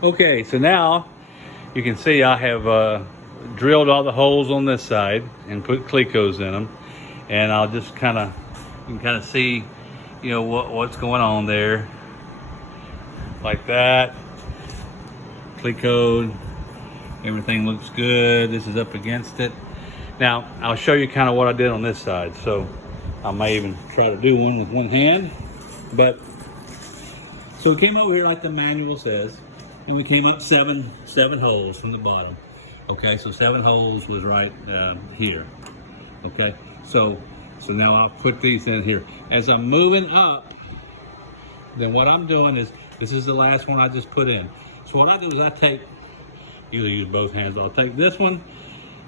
Okay, so now you can see I have drilled all the holes on this side and put Clecos in them, and I'll just you can kind of see, you know, what's going on there, like that. Clecoed, everything looks good. This is up against it. Now I'll show you kind of what I did on this side. So I may even try to do one with one hand, but so we came over here like the manual says. And we came up seven holes from the bottom. Okay, so 7 holes was right here. Okay, so now I'll put these in here. As I'm moving up, then what I'm doing is, this is the last one I just put in. So what I do is I take, usually use both hands, I'll take this one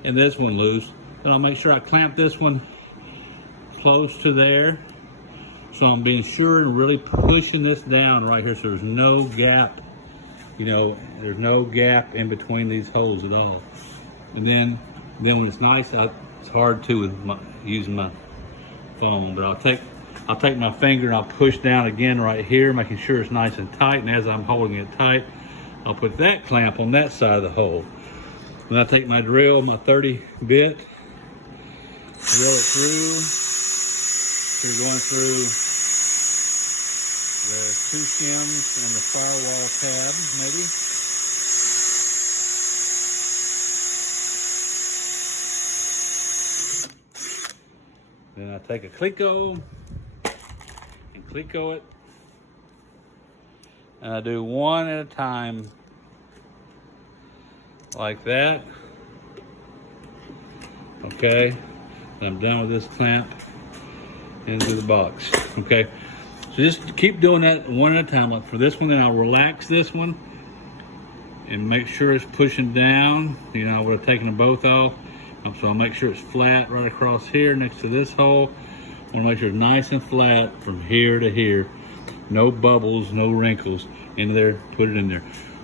and this one loose, and I'll make sure I clamp this one close to there. So I'm being sure and really pushing this down right here so there's no gap. You know, there's no gap in between these holes at all. And then when it's nice, it's hard to with using my phone, but I'll take my finger and I'll push down again right here, making sure it's nice and tight. And as I'm holding it tight, I'll put that clamp on that side of the hole. Then I take my drill, my 30 bit, drill it through. You're going through the 2 shims and the firewall tab, maybe. Then I take a Cleco and Cleco it. And I do one at a time, like that. Okay, and I'm done with this clamp into the box. Okay. So just keep doing that one at a time. Like for this one, then I'll relax this one and make sure it's pushing down. You know, I would have taken them both off. So I'll make sure it's flat right across here next to this hole. I want to make sure it's nice and flat from here to here. No bubbles, no wrinkles. In there, put it in there.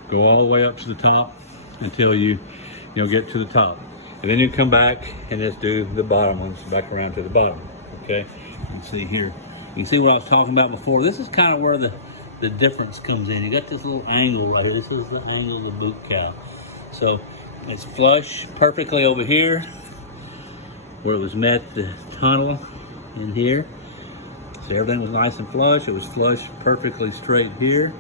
Go all the way up to the top until you get to the top. And then you come back and just do the bottom ones back around to the bottom. Okay, let's see here. You can see what I was talking about before. This is kind of where the difference comes in. You got this little angle right here. This is the angle of the boot cowl. So it's flush perfectly over here where it was met the tunnel in here. So everything was nice and flush. It was flush perfectly straight here.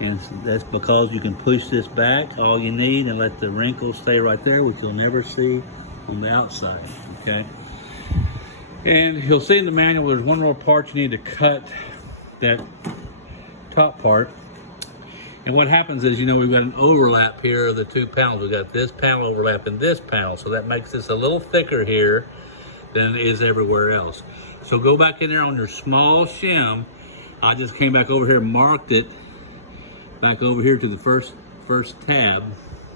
And that's because you can push this back all you need and let the wrinkles stay right there, which you'll never see on the outside, okay? And you'll see in the manual, there's one little part you need to cut, that top part. And what happens is, you know, we've got an overlap here of the 2 panels. We've got this panel overlapping this panel, so that makes this a little thicker here than it is everywhere else. So go back in there on your small shim. I just came back over here and marked it back over here to the first tab,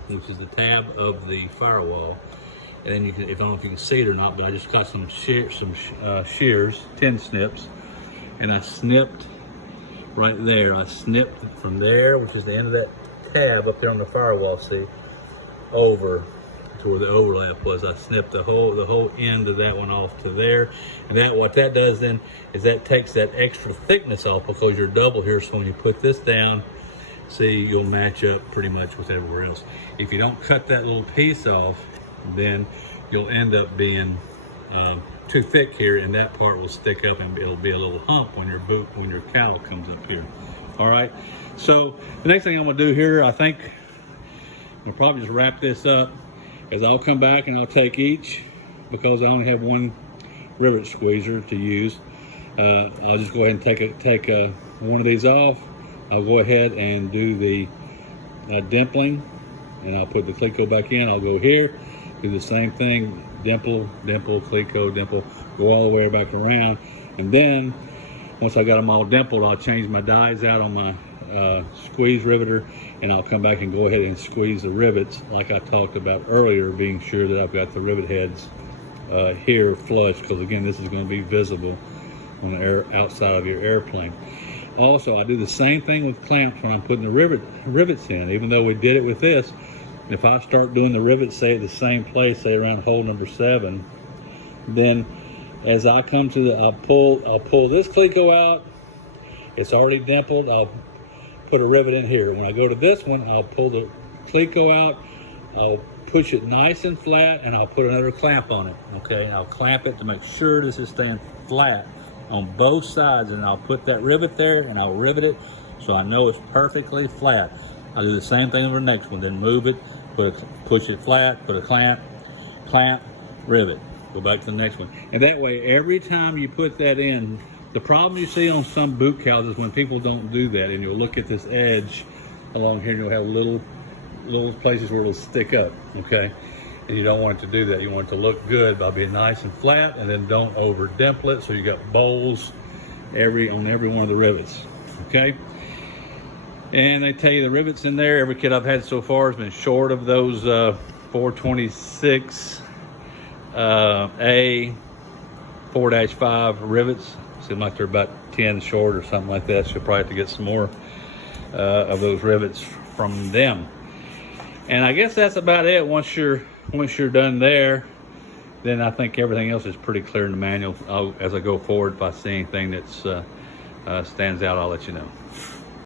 which is the tab of the firewall. And then you can, I don't know if you can see it or not, but I just got some shears, 10 snips, and I snipped right there. I snipped it from there, which is the end of that tab up there on the firewall, see, over to where the overlap was. I snipped the whole end of that one off to there. And what that does then is that takes that extra thickness off because you're double here. So when you put this down, see, you'll match up pretty much with everywhere else. If you don't cut that little piece off, then you'll end up being too thick here, and that part will stick up and it'll be a little hump when your cowl comes up here. All right, so the next thing I'm gonna do here, I think I'll probably just wrap this up, is I'll come back and I'll take each, because I only have one rivet squeezer to use. I'll just go ahead and take one of these off. I'll go ahead and do the dimpling, and I'll put the Cleco back in. I'll go here, do the same thing, dimple, Cleco, dimple, go all the way back around. And then once I got them all dimpled, I'll change my dies out on my squeeze riveter, and I'll come back and go ahead and squeeze the rivets like I talked about earlier, being sure that I've got the rivet heads here flush, because again, this is going to be visible on the outside of your airplane. Also, I do the same thing with clamps when I'm putting the rivets in. Even though we did it with this, if I start doing the rivets, say at the same place, say around hole number 7, then as I come to I'll pull this Cleco out. It's already dimpled. I'll put a rivet in here. When I go to this one, I'll pull the Cleco out, I'll push it nice and flat, and I'll put another clamp on it, okay? And I'll clamp it to make sure this is staying flat on both sides, and I'll put that rivet there, and I'll rivet it so I know it's perfectly flat. I'll do the same thing for the next one, then move it, push it flat, put a clamp, rivet. Go back to the next one. And that way, every time you put that in, the problem you see on some boot cowls is when people don't do that, and you'll look at this edge along here, and you'll have little places where it'll stick up, okay? And you don't want it to do that. You want it to look good by being nice and flat, and then don't over dimple it so you got bowls on every one of the rivets, okay? And they tell you the rivets in there, every kit I've had so far has been short of those 426 A 4-5 rivets. Seem like they're about 10 short or something like that. So you'll probably have to get some more of those rivets from them. And I guess that's about it. Once you're done there, then I think everything else is pretty clear in the manual. As I go forward, if I see anything that's stands out, I'll let you know.